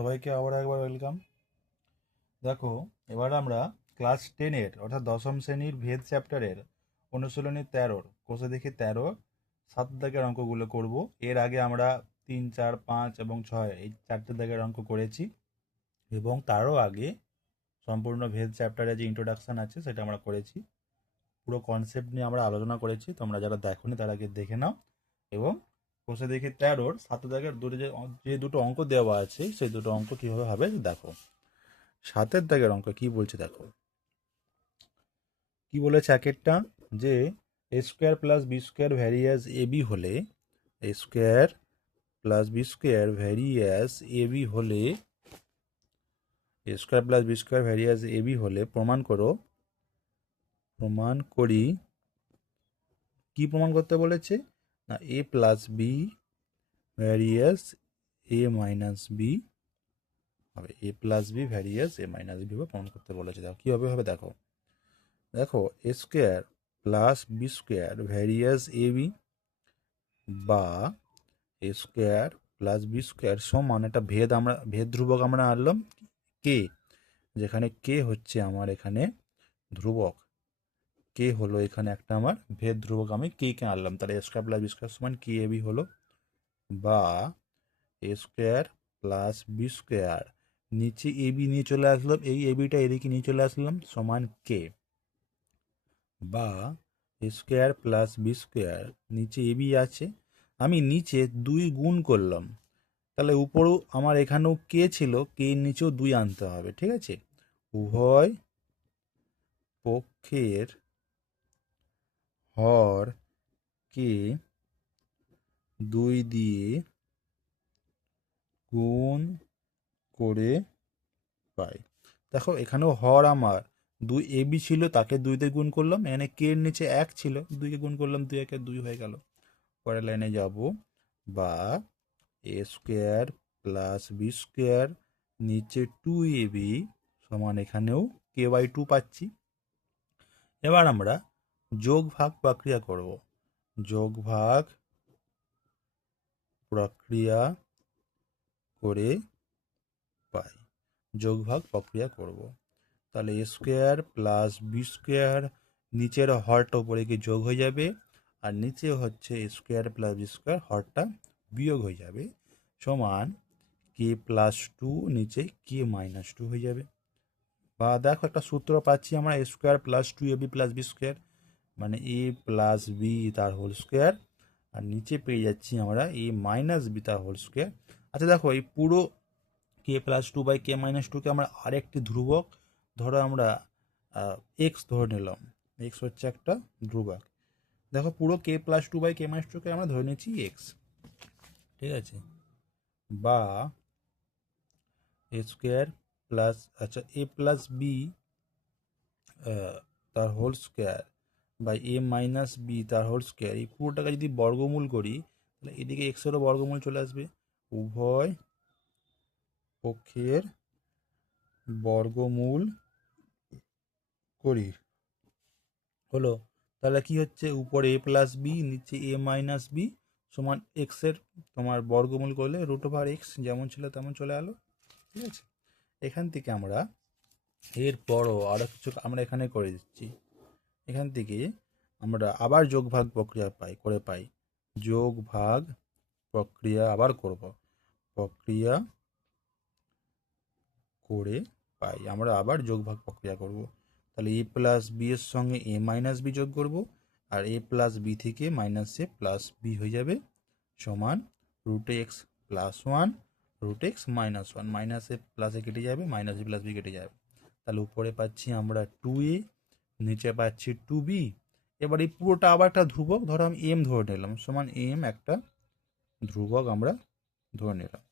সবাইকে আবার একবার ওয়েলকাম। দেখো, এবার আমরা ক্লাস 10-এর অর্থাৎ দশম শ্রেণীর ভেদ চ্যাপ্টারের অনুশীলনী 13-র কোষে দেখি 13 7 দাগের অঙ্কগুলো করব। এর আগে আমরা 3, 4, 5 এবং 6 এই 4টে দাগের অঙ্ক করেছি এবং তারও আগে সম্পূর্ণ ভেদ চ্যাপ্টারে যে ইন্ট্রোডাকশন আছে সেটা আমরা করেছি। পুরো কনসেপ্ট নিয়ে আমরা আলোচনা করেছি, তোমরা যারা দেখোনি তারা আগে দেখে নাও। এবং কোষে দেখি 13-র 7 দাগের যে দুটো অঙ্ক দেওয়া আছে সেই দুটো অঙ্ক কীভাবে হবে দেখো। 7-এর দাগের অঙ্ক কি বলছে দেখো। কি বলেছে একেরটা, যে A square plus B square varies as A B হলে A square plus B square varies as A B হলে A square plus B square varies as A B হলে প্রমাণ করি। কি প্রমাণ করতে বলেছে না, A plus B varies as A minus B হবে। A plus B varies as A minus B হবে প্রমাণ করতে বলেছে। দেখো কীভাবে হবে দেখো। দেখো A square plus B square varies as A B বা এ স্কোয়ার প্লাস বি স্কোয়ার সমান একটা ভেদ ধ্রুবক আমরা আনলাম কে, যেখানে কে হচ্ছে আমার এখানে ধ্রুবক। কে হলো এখানে একটা আমার ভেদ ধ্রুবক, আমি কে আনলাম। তাহলে এ স্কোয়ার প্লাস বি স্কোয়ার সমান কে এ বি হলো, বা এ স্কোয়ার প্লাস বি স্কোয়ার নিচে এ বি নিয়ে চলে আসলাম, এই এ বিটা এদিকে নিয়ে চলে আসলাম সমান কে, বা এ স্কোয়ার প্লাস বি স্কোয়ার নিচে এ বি আছে, আমি নিচে 2 গুণ করলাম। তাহলে উপরেও আমার এখানেও কে ছিল, কে নিচেও 2 আনতে হবে, ঠিক আছে। উভয় পক্ষের হর কে 2 দিয়ে গুণ করে পাই। দেখো এখানেও হর আমার 2 এ বি ছিল, তাকে 2 দিয়ে গুণ করলাম, এখানে কে এর নিচে 1 ছিল, 2 কে গুণ করলাম, 2 একে 2 হয়ে গেল। পরের লাইনে যাব, বা এ স্কোয়ার প্লাস বি স্কোয়ার নিচে 2ab সমান এখানেও কে/2 পাচ্ছি। এবার আমরা যোগ ভাগ প্রক্রিয়া করব। যোগ ভাগ প্রক্রিয়া করে পাই। যোগ ভাগ প্রক্রিয়া করব, তাহলে এ স্কোয়ার প্লাস বি স্কোয়ার নিচের হরটা উপরে গিয়ে যোগ হয়ে যাবে, আর নিচে হচ্ছে এ স্কোয়ার প্লাস বি স্কোয়ার হরটা বিয়োগ হয়ে যাবে, সমান কে প্লাস 2 নিচে কে মাইনাস 2 হয়ে যাবে। বা দেখো একটা সূত্র পাচ্ছি আমরা, A square plus 2ab plus B square মানে এ প্লাস বি তার হোল স্কোয়ার, আর নিচে পেয়ে যাচ্ছি আমরা এ মাইনাস বি তার হোল স্কোয়ার। আচ্ছা দেখো, এই পুরো K plus 2 by K minus 2কে আমরা আরেকটি ধ্রুবক ধরো আমরা এক্স ধরে নিলাম, এক্স হচ্ছে একটা ধ্রুবক। দেখো পুরো K plus 2 by K minus 2কে আমরা ধরে নিচ্ছি এক্স, ঠিক আছে। বা এ স্কোয়ার প্লাস আচ্ছা এ প্লাস বি তার whole square by A minus B তার হোল স্কোয়ার, এই পুরোটাকে যদি বর্গমূল করি তাহলে এদিকে এক্সেরও বর্গমূল চলে আসবে। উভয় পক্ষের বর্গমূল করি হলো, তাহলে কি হচ্ছে, উপরে এ প্লাস বি নিচে এ মাইনাস বি সমান এক্সের তোমার বর্গমূল করলে √x যেমন ছিল তেমন চলে এলো, ঠিক আছে। এখান থেকে আমরা এরপরও আরও কিছু আমরা এখানে করে দিচ্ছি। এখান থেকে আমরা আবার যোগ ভাগ প্রক্রিয়া পাই। যোগ ভাগ প্রক্রিয়া আবার করব, প্রক্রিয়া করে পাই আমরা আবার যোগ ভাগ প্রক্রিয়া করব। তাহলে এ প্লাস বি এর সঙ্গে এ মাইনাস বি যোগ করব, আর এ প্লাস বি থেকে মাইনাস এ প্লাস বি হয়ে যাবে, সমান √x plus 1 √x minus 1, minus A প্লাসে কেটে যাবে, মাইনাস বি প্লাস বি কেটে যাবে। তাহলে উপরে পাচ্ছি আমরা 2a, নিচে পাচ্ছি 2b। এবার এই পুরোটা আবার একটা ধ্রুবক ধরো আমি এম ধরে নিলাম, সমান এম একটা ধ্রুবক আমরা ধরে নিলাম।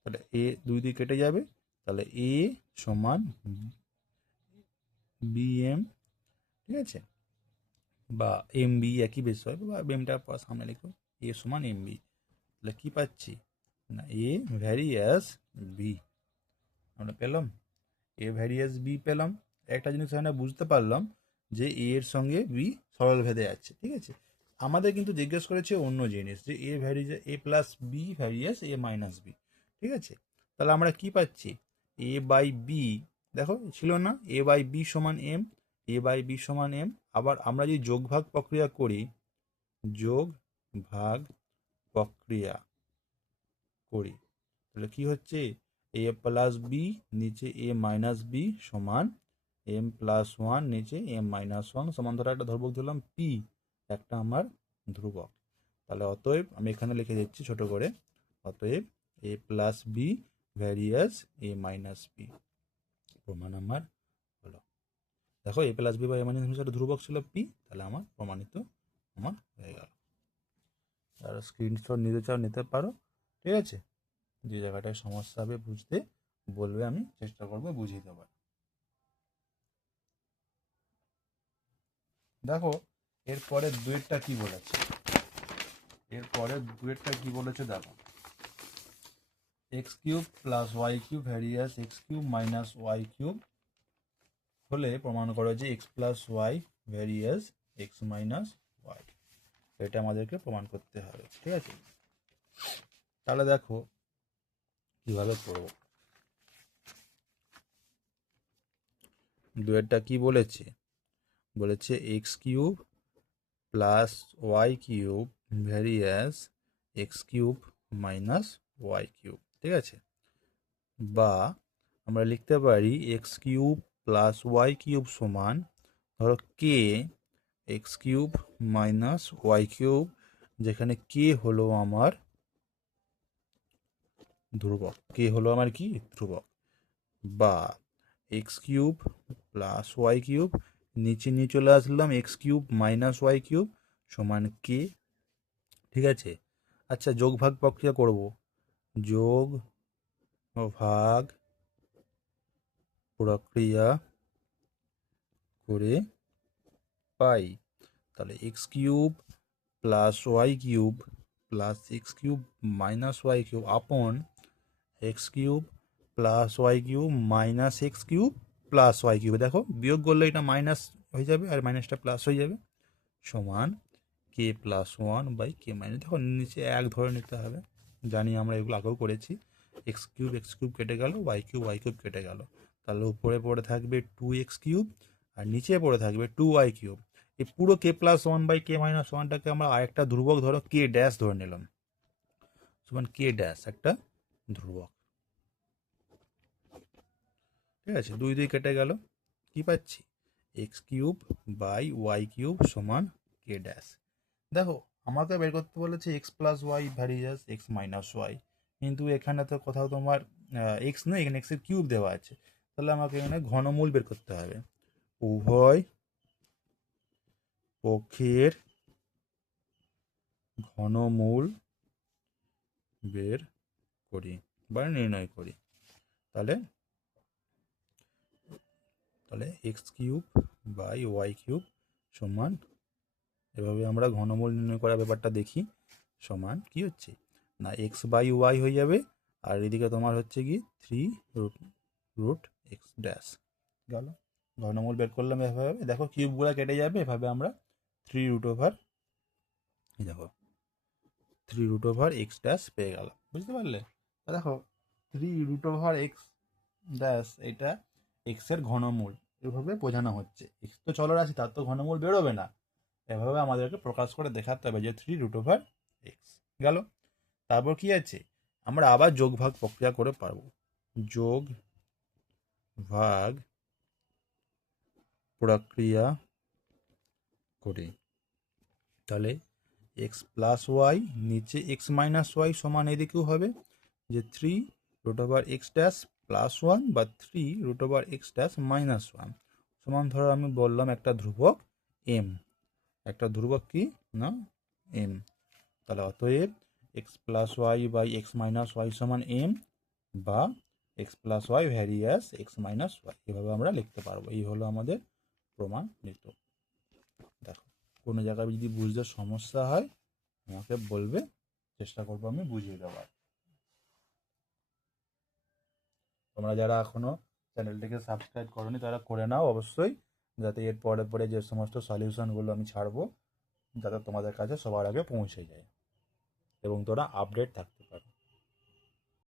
তাহলে এ 2 দিয়ে কেটে যাবে, তাহলে এ সমান bm, ঠিক আছে, বা এম বি একই বিষয়, বা এমটা সামনে লিখো, এ সমান এম বি। তাহলে কী পাচ্ছি না, এ ভ্যারিয়াস বি আমরা পেলাম, এ ভ্যারিয়াস বি পেলাম। একটা জিনিস আমরা বুঝতে পারলাম যে এ এর সঙ্গে বি সরল ভেদে যাচ্ছে, ঠিক আছে। আমাদের কিন্তু জিজ্ঞেস করেছে অন্য জিনিস, যে এ plus B varies as A minus B, ঠিক আছে। তাহলে আমরা কি পাচ্ছি, এ বাই বি, দেখো ছিল না এ বাই বি সমান এম, এ বাই বি সমান এম। আবার আমরা যদি যোগ ভাগ প্রক্রিয়া করি, যোগ ভাগ প্রক্রিয়া করি, তাহলে কি হচ্ছে, এ প্লাস বি নিচে এ মাইনাস বি সমান এম প্লাস ওয়ান নিচে এম মাইনাস ওয়ান সমান, ধরো একটা ধ্রুবক দিলাম পি, একটা আমার ধ্রুবক। তাহলে অতএব আমি এখানে লিখে দিচ্ছি ছোট করে, অতএব এ plus B varies as A minus B প্রমাণ আমার হলো। দেখো এ প্লাস বি বা এ মাইনাস বি একটা ধ্রুবক ছিল পি, তাহলে আমার প্রমাণিত আমার হয়ে গেল। আর স্ক্রিনশট নিতে চাও নিতে পারো, ঠিক আছে। যে জায়গাটায় সমস্যা হবে বুঝতে বলবে, আমি চেষ্টা করবো বুঝিয়ে দেবার। দেখো এরপরে দুয়েরটা কি বলেছে, এরপরে দুয়েরটা কি বলেছে দেখো, x cube plus y cube various x cube minus y cube হলে প্রমাণ করো যে x plus y various x minus y. এটা আমাদেরকে প্রমাণ করতে হবে, ঠিক আছে। তাহলে দেখো কিভাবে করবো। দুয়েরটা কি বলেছে, বলেছে x cube plus y cube various x cube minus y cube, ঠিক আছে। বা আমরা লিখতে পারি x cube plus y cube সমান, ধরো K x cube minus y cube, যেখানে কে হলো আমার ধ্রুবক, কে হলো আমার কি ধ্রুবক। বা x cube plus y cube, নিচে নিয়ে চলে আসলাম x cube minus y cube সমান কে, ঠিক আছে। আচ্ছা যোগ ভাগ প্রক্রিয়া করব, যোগ ভাগ প্রক্রিয়া করে পাই, তাহলে x cube plus y cube plus x cube minus y cube upon x cube plus y cube minus x cube plus y cube. দেখো বিয়োগ করলে এটা মাইনাস হয়ে যাবে আর মাইনাসটা প্লাস হয়ে যাবে, সমান K plus one by K minus. দেখো নিচে এক ধরে নিতে হবে, জানি আমরা এগুলো আগেও করেছি। এক্স কিউব কেটে গেল, ওয়াই কিউব কেটে গেল, তাহলে উপরে পড়ে থাকবে টু এক্স কিউব আর নিচে পড়ে থাকবে টু ওয়াই কিউব। এই পুরো K plus one by K minus ওয়ানটাকে আমরা আরেকটা ধ্রুবক ধরো কে ড্যাশ ধরে নিলাম, সমান কে ড্যাশ একটা ধ্রুবক, ঠিক আছে। দুই দুই কেটে গেল, কি পাচ্ছি x cube by y cube সমান কে ড্যাশ। দেখো আমাকে বের করতে বলেছে x plus y various x minus y, কিন্তু এখানে তো কোথাও তোমার এক্স নেই, এখানে এক্সের কিউব দেওয়া আছে, তাহলে আমাকে এখানে ঘনমূল বের করতে হবে। উভয় পক্ষের ঘনমূল বের করি বা নির্ণয় করি, তাহলে তাহলে x cube by y cube সমান, এভাবে আমরা ঘনমূল নির্ণয় করার ব্যাপারটা দেখি, সমান কি হচ্ছে না এক্স বাই ওয়াই হয়ে যাবে, আর এদিকে তোমার হচ্ছে কি থ্রি রুট এক্স ড্যাশ গেল। ঘনমূল বের করলাম এভাবে, দেখো কিউবগুলো কেটে যাবে, এভাবে আমরা থ্রি রুট ওভার, দেখো three root over x dash পেয়ে গেল, বুঝতে পারলে। দেখো three root over x dash এটা এক্স এর ঘনমূল, এভাবে বোঝানো হচ্ছে। এক্স তো চলরাশি, তার তো ঘনমূল বেরোবে না, এভাবে আমাদেরকে প্রকাশ করে দেখাতে হবে যে থ্রি রুট ওভার এক্স গেল। তারপর কি আছে, আমরা আবার যোগ ভাগ প্রক্রিয়া করে পারবো, যোগ ভাগ প্রক্রিয়া করে, তাহলে এক্স প্লাস ওয়াই নিচে এক্স মাইনাস ওয়াই সমান এদিকেও হবে যে three root over x dash plus one বা three root over x dash minus one সমান, ধরো আমি বললাম একটা ধ্রুবক এম, একটা ধ্রুবক কি না এম, তাহলে অতএব x plus y by x minus y সমান এম বা x plus y various x minus y, এভাবে আমরা লিখতে পারবো। এই হলো আমাদের প্রমাণিত। দেখো কোনো জায়গায় যদি বুঝতে সমস্যা হয় আমাকে বলবে, চেষ্টা করবো আমি বুঝিয়ে দেওয়ার। তোমরা যারা এখনো চ্যানেলটিকে সাবস্ক্রাইব করোনি তারা করে নাও অবশ্যই, যাতে এর পরে পরে যে সমস্ত সলিউশনগুলো আমি ছাড়বো যাতে তোমাদের কাছে সবার আগে পৌঁছে যায় এবং তোরা আপডেট থাকতে